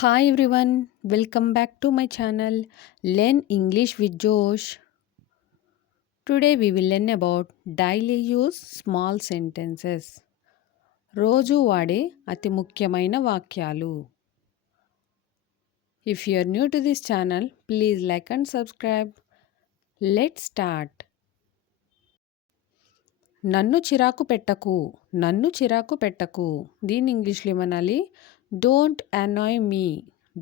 Hi everyone, welcome back to my channel Learn English with Josh. Today we will learn about daily use small sentences. రోజు వాడే అతి ముఖ్యమైన వాక్యాలు. If you are new to this channel, please like and subscribe. Let's start. నన్ను చిరాకు పెట్టకు, నన్ను చిరాకు పెట్టకు. దీని ఇంగ్లీష్లో ఏమనాలి? Don't annoy me,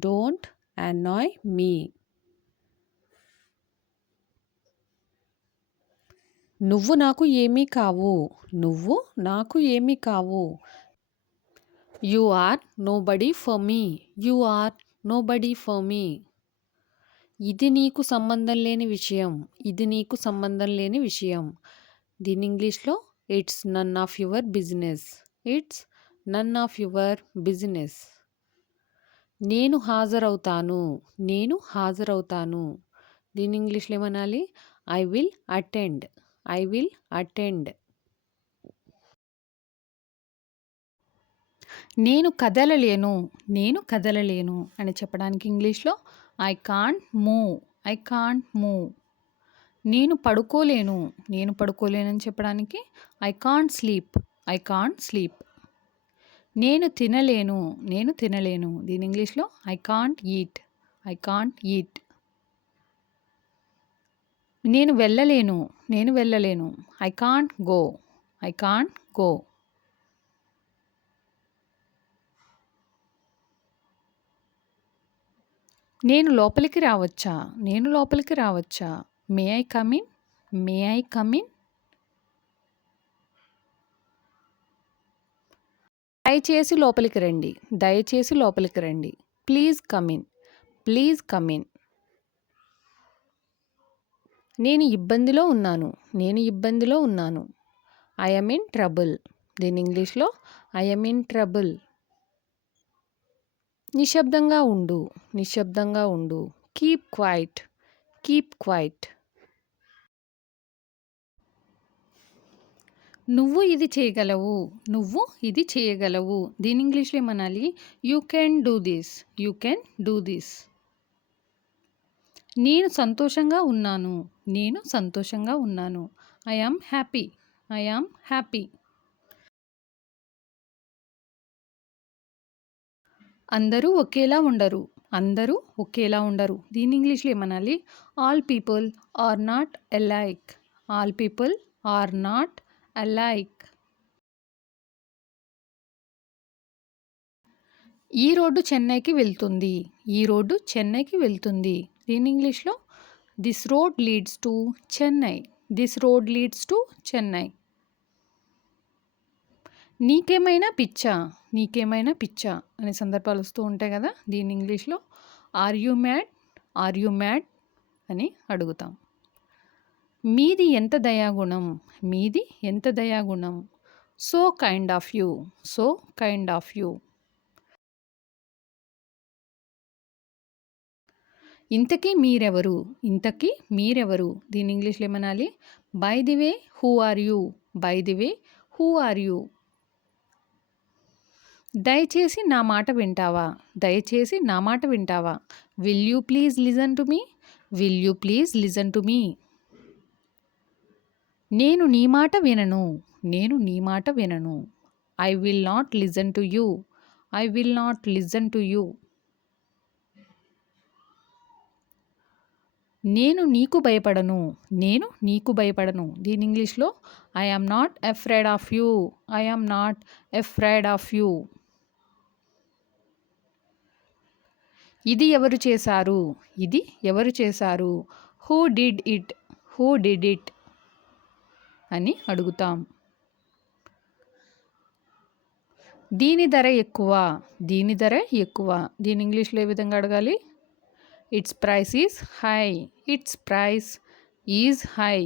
don't annoy me. నువ్వు నాకు ఏమీ కావు, నువ్వు నాకు ఏమీ కావు. You are nobody for me, you are nobody for me. ఇది నీకు సంబంధం లేని విషయం, ఇది నీకు సంబంధం లేని విషయం. దీని ఇంగ్లీష్లో it's none of your business, it's none of your business. నేను హాజరవుతాను, నేను హాజరవుతాను. దీని ఇంగ్లీష్లో ఏమనాలి? I will attend, I will attend. నేను కదలలేను, నేను కదలలేను అని చెప్పడానికి ఇంగ్లీష్లో I can't move, I can't move. నేను పడుకోలేను, నేను పడుకోలేనని చెప్పడానికి I can't sleep, I can't sleep. నేను తినలేను, నేను తినలేను. దీని ఇంగ్లీష్లో I can't eat, I can't eat. నేను వెళ్ళలేను, నేను వెళ్ళలేను. I can't go, I can't go. నేను లోపలికి రావచ్చా, నేను లోపలికి రావచ్చా. May I come in, may I come in. దయచేసి లోపలికి రండి, దయచేసి లోపలికి రండి. Please come in, please come in. నేను ఇబ్బందిలో ఉన్నాను, నేను ఇబ్బందిలో ఉన్నాను. I yam in trouble. దీని ఇంగ్లీష్లో ఐ యామ్ ఇన్ ట్రబుల్. నిశ్శబ్దంగా ఉండు, నిశ్శబ్దంగా ఉండు. Keep quiet, keep quiet. నువ్వు ఇది చేయగలవు, నువ్వు ఇది చేయగలవు. దీని ఇంగ్లీష్లో ఏమనాలి? You can do this, you can do this. నేను సంతోషంగా ఉన్నాను, నేను సంతోషంగా ఉన్నాను. I am happy, I am happy. అందరూ ఒకేలా ఉండరు, అందరూ ఒకేలా ఉండరు. దీని ఇంగ్లీష్లో ఏమనాలి? All people are not alike, all people are not alike. ఈ రోడ్డు చెన్నైకి వెళ్తుంది, ఈ రోడ్డు చెన్నైకి వెళ్తుంది. దీని ఇంగ్లీష్లో this road leads to Chennai, this road leads to Chennai. నీకేమైనా పిచ్చా, నీకేమైనా పిచ్చా అనే సందర్భాలు వస్తూ ఉంటాయి కదా. దీని ఇంగ్లీష్లో are you mad, are you mad అని అడుగుతాం. మీది ఎంత దయాగుణం, మీది ఎంత దయాగుణం. So kind of you, so kind of you. ఇంతకీ మీరెవరు, ఇంతకీ మీరెవరు. దీని ఇంగ్లీష్లో ఏమనాలి? By the way who are you, by the way who are you. దయచేసి నా మాట వింటావా, దయచేసి నా మాట వింటావా. Will you please listen to me, will you please listen to me. నేను నీ మాట వినను, నేను నీ మాట వినను. I will not listen to you, I will not listen to you. నేను నీకు భయపడను, నేను నీకు భయపడను. దీని ఇంగ్లీష్లో I am not afraid of you, I am not afraid of you. ఇది ఎవరు చేశారు, ఇది ఎవరు చేశారు. Who did it, who did it అని అడుగుతాం. దీని ధర ఎక్కువ, దీని ధర ఎక్కువ. దీని ఇంగ్లీష్లో ఏ విధంగా అడగాలి? It's price is high, it's price is high.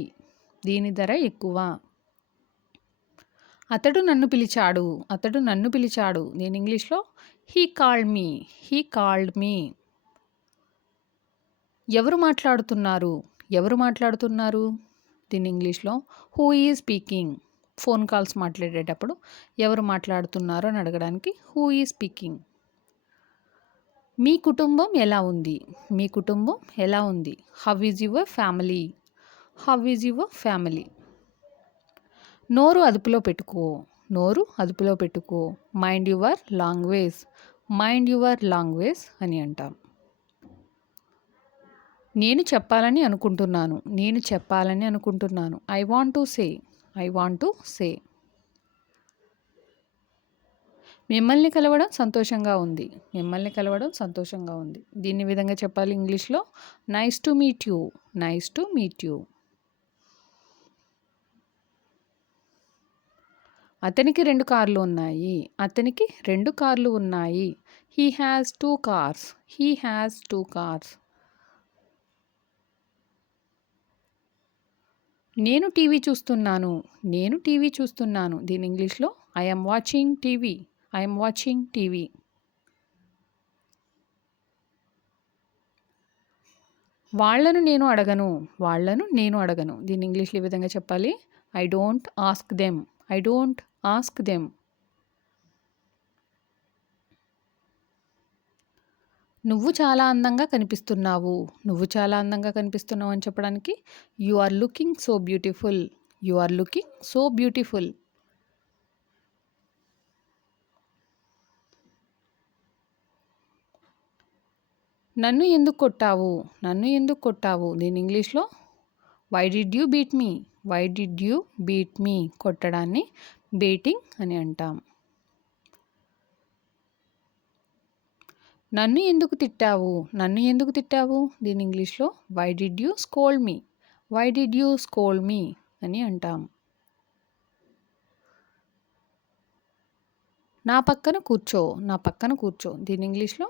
దీని ధర ఎక్కువ. అతడు నన్ను పిలిచాడు, అతడు నన్ను పిలిచాడు. దీని ఇంగ్లీష్లో he called me, he called me. ఎవరు మాట్లాడుతున్నారు, ఎవరు మాట్లాడుతున్నారు. దీని ఇంగ్లీష్లో who is speaking. Phone calls మాట్లాడేటప్పుడు ఎవరు మాట్లాడుతున్నారు అని అడగడానికి హూ ఈజ్ స్పీకింగ్. మీ కుటుంబం ఎలా ఉంది? మీ కుటుంబం ఎలా ఉంది? How is your family? How is your family? నోరు అదుపులో పెట్టుకో. నోరు అదుపులో పెట్టుకో. Mind your language. Mind your language అని అంటాం. నేను చెప్పాలని అనుకుంటున్నాను. నేను చెప్పాలని అనుకుంటున్నాను. I want to say. I want to say. మిమ్మల్ని కలవడం సంతోషంగా ఉంది. మిమ్మల్ని కలవడం సంతోషంగా ఉంది. దీన్ని ఈ విధంగా చెప్పాలి ఇంగ్లీష్‌లో. Nice to meet you. Nice to meet you. అతనికి 2 కార్లు ఉన్నాయి. అతనికి 2 కార్లు ఉన్నాయి. He has 2 cars. He has 2 cars. నేను టీవీ చూస్తున్నాను. నేను టీవీ చూస్తున్నాను. దీని ఇంగ్లీష్‌లో I am watching TV. I am watching TV. వాళ్ళను నేను అడగను. వాళ్ళను నేను అడగను. దీన్ని ఇంగ్లీష్‌లో ఈ విధంగా చెప్పాలి. I don't ask them. I don't ask them. నువ్వు చాలా అందంగా కనిపిస్తున్నావు. నువ్వు చాలా అందంగా కనిపిస్తున్నావు అని చెప్పడానికి you are looking so beautiful. You are looking so beautiful. నన్ను ఎందుకు కొట్టావు? నన్ను ఎందుకు కొట్టావు? దీని ఇంగ్లీష్‌లో why did you beat me? Why did you beat me? కొట్టడాన్ని బీటింగ్ అని అంటాం. నన్ను ఎందుకు తిట్టావు? నన్ను ఎందుకు తిట్టావు? దీని ఇంగ్లీష్‌లో why did you scold me? Why did you scold me అని అంటాం. నా పక్కన కూర్చో. నా పక్కన కూర్చో. దీని ఇంగ్లీష్‌లో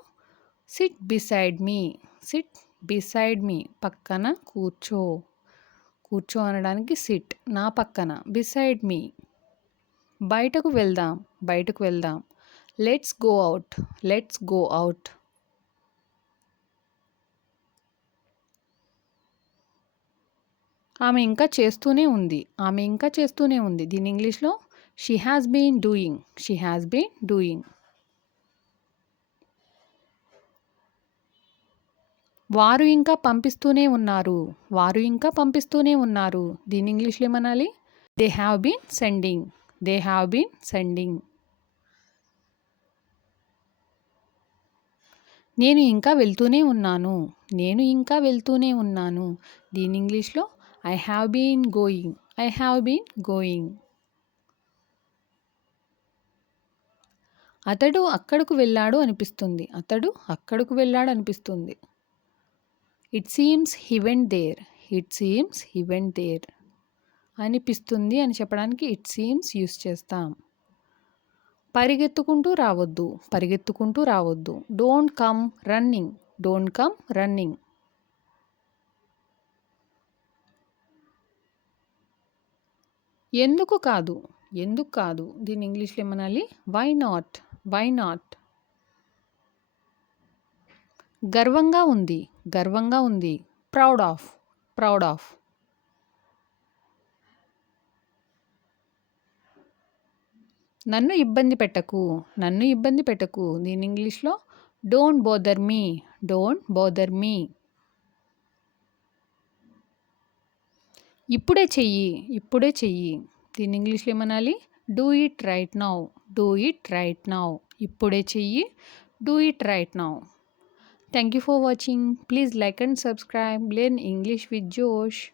SIT beside me. SIT beside me. పక్కన కూర్చో. కూర్చో అనడానికి సిట్. నా పక్కన బిసైడ్ మీ. బయటకు వెళ్దాం. బయటకు వెళ్దాం. Let's go out. Let's go out. ఆమె ఇంకా చేస్తూనే ఉంది. ఆమె ఇంకా చేస్తూనే ఉంది. దీని ఇంగ్లీష్‌లో she has been doing. She has been doing. వారు ఇంకా పంపిస్తూనే ఉన్నారు. వారు ఇంకా పంపిస్తూనే ఉన్నారు. దీని ఇంగ్లీష్‌లో ఏమనాలి? They have been sending. They have been sending. నేను ఇంకా వెళ్తూనే ఉన్నాను. నేను ఇంకా వెళ్తూనే ఉన్నాను. దీని ఇంగ్లీష్‌లో I have been going. I have been going. అతడు అక్కడకు వెళ్ళాడు అనిపిస్తుంది. అతడు అక్కడకు వెళ్ళాడు అనిపిస్తుంది. It seems he went there. It seems he went there. అనిపిస్తుంది అని చెప్పడానికి ఇట్ సీమ్స్ యూస్ చేస్తాం. పరిగెత్తుకుంటూ రావద్దు. పరిగెత్తుకుంటూ రావద్దు. Don't come running. Don't come running. ఎందుకు కాదు? ఎందుకు కాదు? దీని ఇంగ్లీష్‌లో ఏమనాలి? Why not? Why not? గర్వంగా ఉంది. గర్వంగా ఉంది. Proud of. Proud of. నన్ను ఇబ్బంది పెట్టకు. నన్ను ఇబ్బంది పెట్టకు. దీని ఇంగ్లీష్‌లో don't bother me. Don't bother me. ఇప్పుడే చెయ్యి. ఇప్పుడే చెయ్యి. దీని ఇంగ్లీష్‌లో ఏమనాలి? Do it right now. Do it right now. ఇప్పుడే చెయ్యి. Do it right now. Thank you for watching. Please like and subscribe. Learn English with Josh.